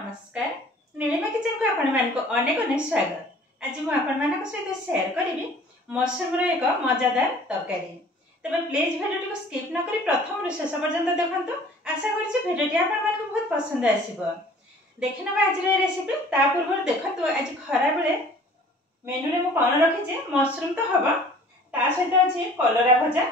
नमस्कार नीलिमा किचन को आपण मानको अनेक अनेक स्वागत। आज मु आपण मानक सहित शेयर करिवि मशरूम रो एक मजादार तरकारी। तबे प्लीज वीडियो को स्किप न करी प्रथम ରୁ शेष पर्यंत देखंतु। आशा करी जे वीडियो आपण मानको बहुत पसंद आसीबो। देखिना आज रे रेसिपी ता पूर्व देखंतु आज खरा बेले मेनू रे मु कोन रखि जे मशरूम तो हबो ता सहित अछि कलरा भजा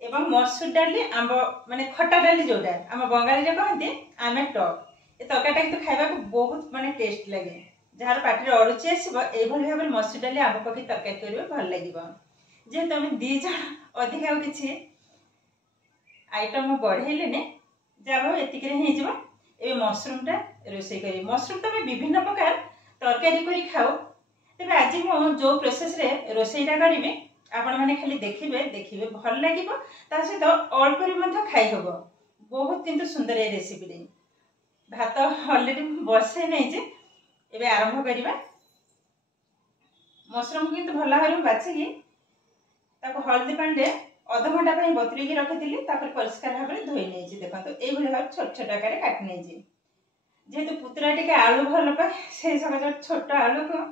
एवं मसूर डाली आंब माने खट्टा डाली जोटा आम बंगाली रे कहते आमे टक ए तरकाटा किंतु खाइबा को बहुत माने टेस्ट लगे। जार पाटी रे अरुचि आसीबो एई भली भाबे मसूर डाली आंब पकी तरकारी करिवे भल लागिबो। जे तमे दी जण अधिक आ किछि आइटम बढ़ेले ने जाबो एतिकरे हे जिवो। ए मशरूम टा रोसई करी मशरूम तमे विभिन्न प्रकार तरकारी करी खाओ। तबे आज मु जो प्रोसेस रे रोसईटा करिवे आपण माने खाली देखिबे भल लागिबो। ता सहित अल्प रे मध खाइ हबो। बहुत किंतु सुंदर ए रेसिपी रे भात ऑलरेडी बसे नै जे एबे आरंभ करिबा। मशरूम किंतु भल भाबे बाछि ताको हल्दी पानी रे आधा घंटा पई बतरी के रखिथिली। तापर परिष्कार भाबे धोई नै जे देखंतो एई भली भाबे छोट छोट आकार काट नै जे जेतु पुत्रा टिके आलू भल पाए से सब छोट आलू को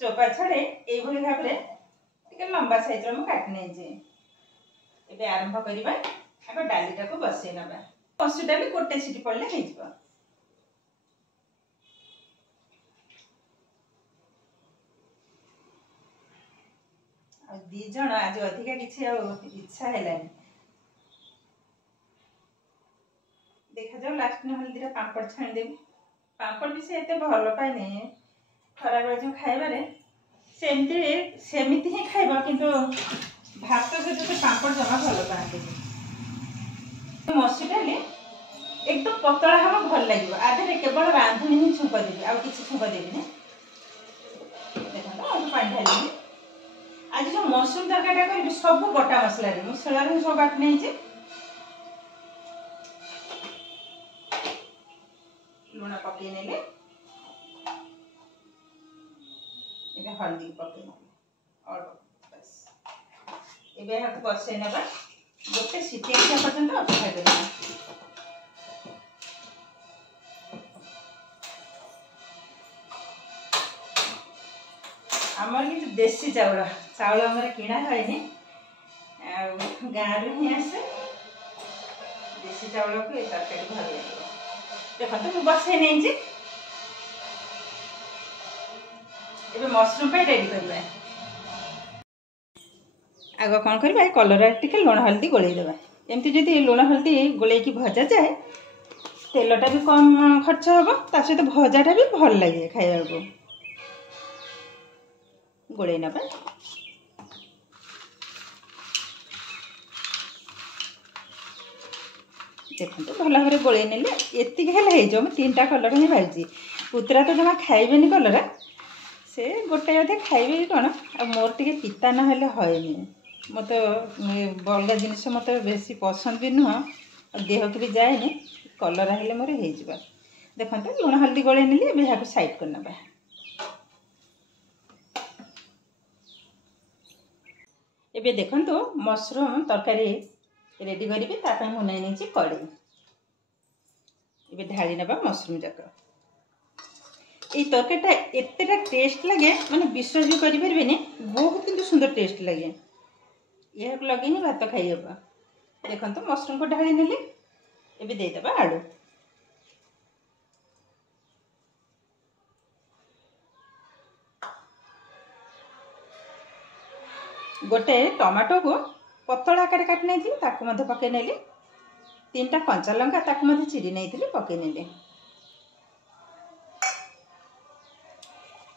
चोपा छडे एई भली भाबे टिके लंबा साइज रो काट नै जे। एबे आरंभ करिबा। आको डालीटा को बसै नबा। मसूर डाली गोटे सीटी पड़ले हे जिवो। दी जण आज अधिका किछि इच्छा हेलानी देखा जाऊ लास्ट न हल्दी रे पापड़ छाणी देबी। पापड़ भी से एते भल पाए नै खरा बेले जो खाइबा रे सेमिति ही खाइबा किंतु भात से जो पापड़ जमा भल पाते। मसूर डाली एकदम पतला हम भल लागिबो। आधे केवल रांधुनी ही छुंक देबी आ किछि छुंक देबी ने देखो और पानी ढाली। आज जो मशरूम तरकारीटा करी सब बटा मसला रे मसला रे सब बाट नै जे लूण पके नेले एबे हल्दी पके नेले और बस एबे हाथ बसे नेबा। गोटे सीटी आसा पर्यंत अपेक्षा करिबा। आमर कि देसी चाउल चाउल आमर किणा होइनी गाँव ही आसे देसी चाउल को तरकारी भल लगे। देखो बसई नहीं जे एबे मशरूम पे रेडी करबा। आगो कौन करबा कलरा टिके लुण हल्दी गोले देबा। एमती जदि लुण हल्दी गोले की भजा जाए तेलटा भी कम खर्च होबो ता सहित भजाटा भी भल लगे खाइबा को। गोले नबा। देखो भल भाव गोले नेले एतिक हेले हो मैं तीन टा कलर ही भाजी। पुत्रा तो जमा खाइबेनी कलरा से गोटे अधे खाइबे कौन आ मोर टिके पिता ना हेले होएनी। मत अलग जिनिस मत बेसी पसंद भी नुह देह को भी जाएनी कलरा हेले मोर हो जिबा। देखंतु लुण हल्दी गोले नेली एबे हाको साइड कर नबा। एबे देखंतु मशरूम तरकारी रेडी करिबे ता पय मु नै नेछि कड़ी। एबे ढाली नबा मशरूम जाक। ए तरकारीटा एतेटा टेस्ट लगे माने विश्वास भी करि परबेनी बहुत किंतु सुंदर टेस्ट लगे। यह को लगे ही भात खाइबा। देखंतु मशरूम को ढाली नेली एबे दे दबा आलू। गोटे टमाटो को पतला आकार काट नै थी ताको मधे पके नेली। तीन टा कंचा लंका ताको मधे चिरी नै थी पके नेली।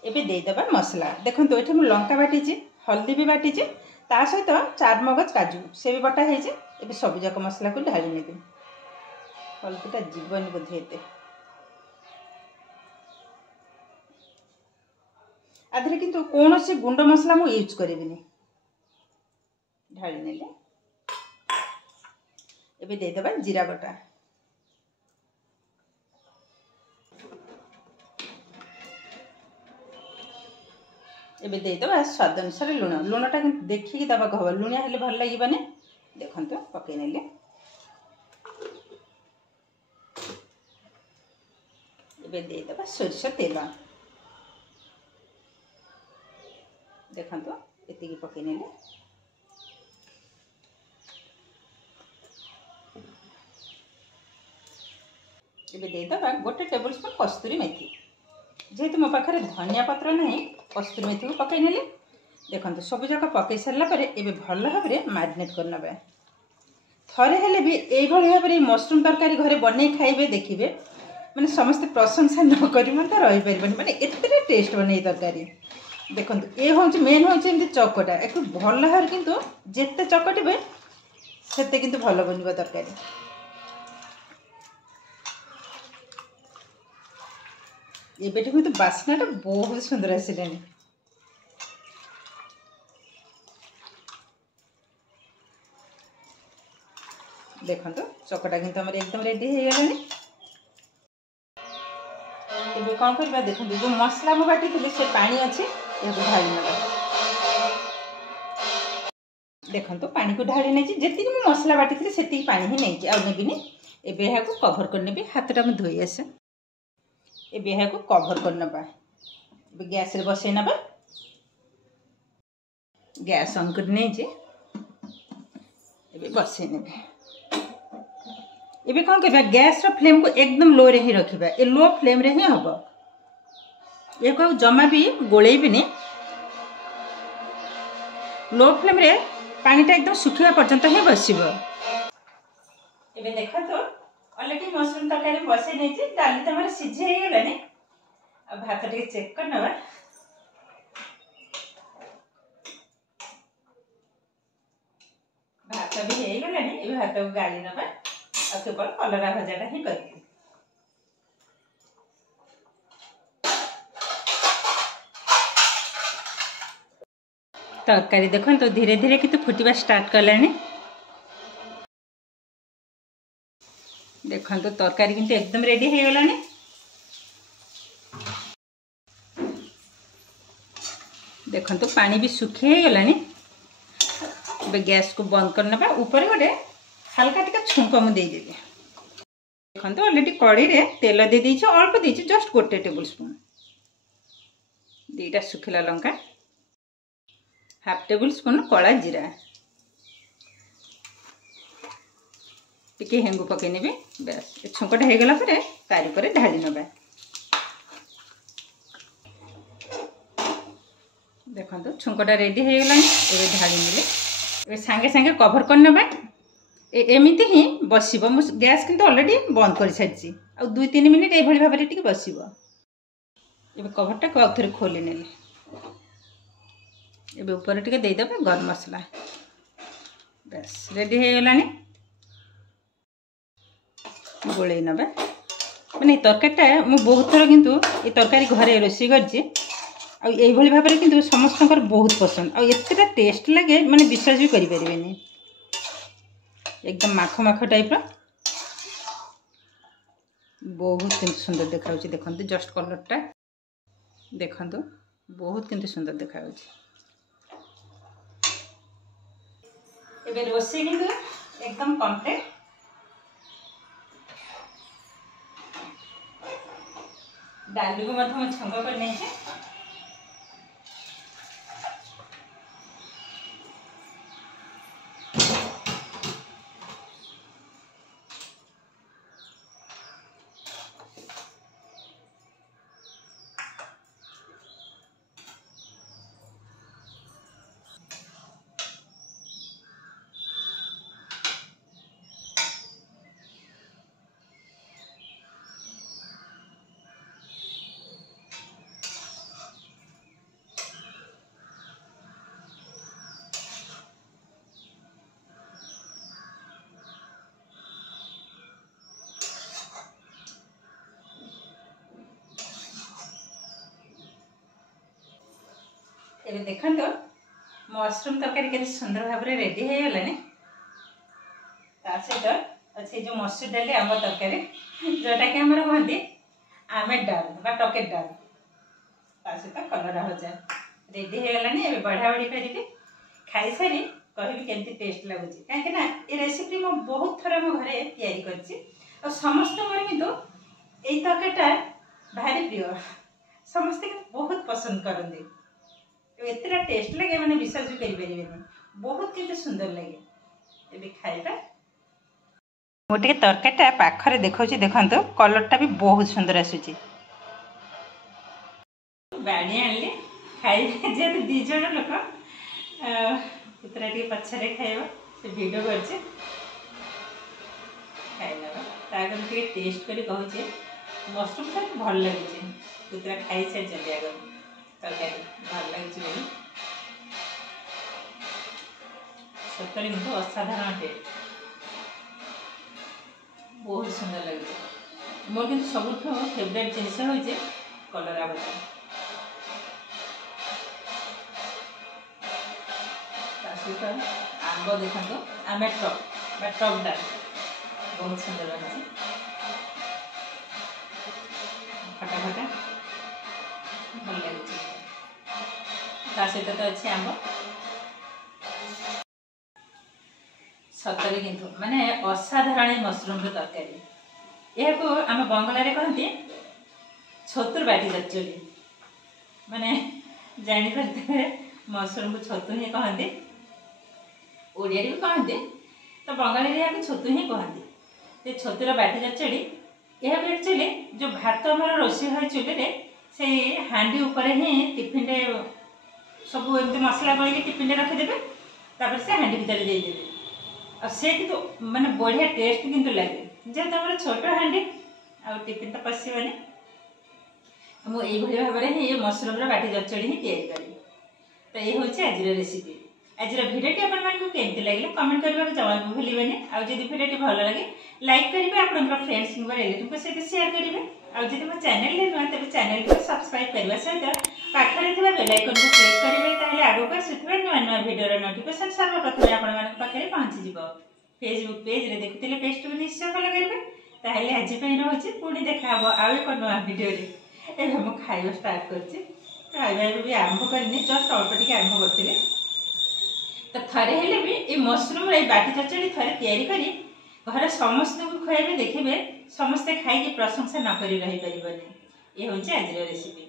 एबे दे दबा मसला। देखंतु एठे मु लंका बाटी छी हल्दी भी बाटी छी ता सहित चार मगज काजू से भी बटा हे जे। एबे सब जाक मसला को ढाली नेबी। हल्दीटा जीवन बोधे एते आधरे किंतु कोन से गुंड मसला मु यूज करिबिनी। ढाली नेले एबे दे दबा जीरा बटा। एबे दे दबा स्वाद अनुसार लुण। लुणटा देखिकी दबा कहबा लुणिया हेले भल लागिबाने। देखंतु पके नेले एबे देदेबा सोरिष तेल देखो ये पकई ने देदेबा गोटे टेबल स्पून कस्तूरी मेथी जेहेतु मो पाखे धनिया पत्र ना कस्तूरी मेथी को पकई ने देखो सब जाक पकई सारा पर एबे भल भाव में मैरिनेट कर नबा थरे हेले भी यही भाव में मशरूम तरकारी घरे बन खाइबे देखिए माने समस्त प्रशंसा न करी मन रही पारे माने एते टेस्ट बने तरकारी देखो ये हूँ मेन हूँ चकटा एक भल भाव किंतु जेते चकटे सेते किंतु भल बन तरकारी एबे किंतु बास्नाटा बहुत सुंदर आसिलानी देखो चकटा किंतु हमर एकदम रेडी हो गलानी एबे कौन करबा देखो जो मसला मु बाटी थे से पानी अच्छे ये ढाली ना देखो पानी को ढाली नहीं जी मु मसला बाटी थी से पानी ही नहीं आ नेबिनी एबे यहाँ को कभर कर नेबी हाथटा में धोई आसे एबे यहाँ को कभर कर नबा गैस रे बसई नबा गैस ऑन कर नहीं जे एबे बसई नेबे एबे कौन करबा गैस रो फ्लेम को एकदम लो रे ही रखिबा ए लो फ्लेम रे ही हबो ये को जमा भी गोलेइबिनी लो फ्लेम रे पानीटा एकदम सुखिया पर्यंत ही बसिबो एबे देखा तो ऑलरेडी मशरूम तरकारी बसई नै छी दाली तमर सिझे हे गेलानी अब भात टे चेक कर नबा भात भी हे गेलानी ए भात को गाली नबा आ केवल कलरा भजाटा ही करबी तरकारी देखो तो धीरे धीरे कि फुटवा स्टार्ट कलानी देखो तो तरकारी किंतु एकदम रेडी हो गलानी देखो तो पानी भी सुखी हो गलानी गैस को बंद करना ऊपर गोटे हल्का टिका छुंक मुझे देदेवी देखो तो ऑलरेडी कड़ी रे तेल दे दीची अल्प दीची जस्ट गोटे टेबल स्पून दीटा सुखिला लंका हाफ टेबल स्पून कला जीरा टिके हेंगु पकई नेबी बस छुंकटा हो गला परे तारि परे ढाली नबा देखो तो छुंकटा रेडी हो गलानी एबे ढाली नेले एबे सांगे सांगे कवर कर नबा एमती ही बसब मु गैस किंतु ऑलरेडी बंद कर सारी आ 2-3 मिनिट ये भाव में बसब ए कभरटा को आउ थे खोली ने एबे ऊपर टिके देदेबा गरम मसला बस रेडी हो गलानी गोले नबा माने तरकारीटा मु बहुत थर किंतु ये तरकारी घरे रोषे करछि आ एई भली भाबरे किंतु समस्तकर बहुत पसंद आ एतेटा टेस्ट लगे माने विश्वास भी करि परिबेनी एकदम माख माख टाइप बहुत किंतु सुंदर देखा देखो जस्ट कलरटा देखो बहुत किंतु सुंदर देखा एबे रोषे किंतु एकदम कंप्लीट डाली को मत छंग कर नहीं छे एबे देखन तो मशरूम तरकारी के सुंदर भाव में रेडी हो गलानी सहित अच्छे जो मसूर डाली आम तरकारी जोटा कि आम कहते आमेर डाल बा टकेट डाल सहित कलरा भजा रेडी हो गलानी एबे बढ़ा बढ़ी पारि खाई सारी कहबी केमती टेस्ट लगुच कहीं ये रेसिपी मु बहुत थर मो घरे तैयारी करछि और समस्त घरे किंतु एई तरकारीटा भारी प्रिय समस्ते बहुत पसंद करते एतटा टेस्ट लगे मैंने विश्वास भी करें बहुत किंतु सुंदर लगे ये खाइबा गोटे तरकारीटा पाखरे देखा देखो कलरटा भी बहुत सुंदर आसूची बाड़ी आनली खाइबे जेहेतु दी जन लोक पुतरा टे पछरे खाइबा से वीडियो करछे खाइबा तागर टे टेस्ट करी कहूचे मशरूम टा भल लगे पुतरा खाई से जल्दी आगर तरकारी भल लगे बोली सतरे किंतु असाधारण टेस्ट बहुत सुंदर लगे मोर किंतु सबुठ फेवरेट जिनस हो कलरा भजा सहित आंब देखो आम टपटा बहुत सुंदर लगे खटा खटा भल लगे सहित तो अच्छे आंब सतरे किंतु माने असाधारण मशरूम तरकारी यह आम बंगला कहते छतुर बाटी चचड़ी माने जापर मशरूम को छतु ही कहते ओडिया भी कहते तो बंगाली यहाँ छतु ही कहते छतुर बाटी चचड़ी यह एक्चुअली जो भात आम रोषे हुए चूल्हे से हांडी उपर ही टिफिन सब एमती मसला गोल टिफिन रखिदेवे से हांडी भितर देदेवे से किंतु माने बढ़िया टेस्ट किंतु लगे जेहेतु आम छोट हाँडी आ टिफिन तो पशिबनी मुझे भाव में ही मशरूम बाटी चचड़ी ही तैयारी करी तो ये हूँ आज रेसिपी आज भिडियो आपको केमती लगे कमेंट करने को जमा भी भूलें आदि भिडियो भल लगे लाइक करेंगे आप फ्रेंड्स रिलेटिव सहित शेयर करेंगे आदि मो चैनल नुआ तेज चैनल को सब्सक्राइब करने सहित पाखे बेल आइकन को क्लिक करेंगे आगक आसुवा नुआ नुआ भिडियो नोटिफिकेशन सर्वप्रथम आपखे पहुँची फेसबुक पेज रे देखुले पेज को निश्चय फॉलो करेंगे ताहले आज रोचे पुणी देखा आउ एक नुआ भिडियो एवं खाଇବା स्टार्ट करछि खाଇବା भी आरंभ करनी जस्ट अल्प टिके आरंभ करथिले तो थरे हेले भी ए मशरूम रे बाटी चचड़ी थरे तैयारी करी घर समस्त को खुआबे देखिबे समस्त खाई की प्रशंसा न करी रही परिबने ये होछि आज रेसिपी।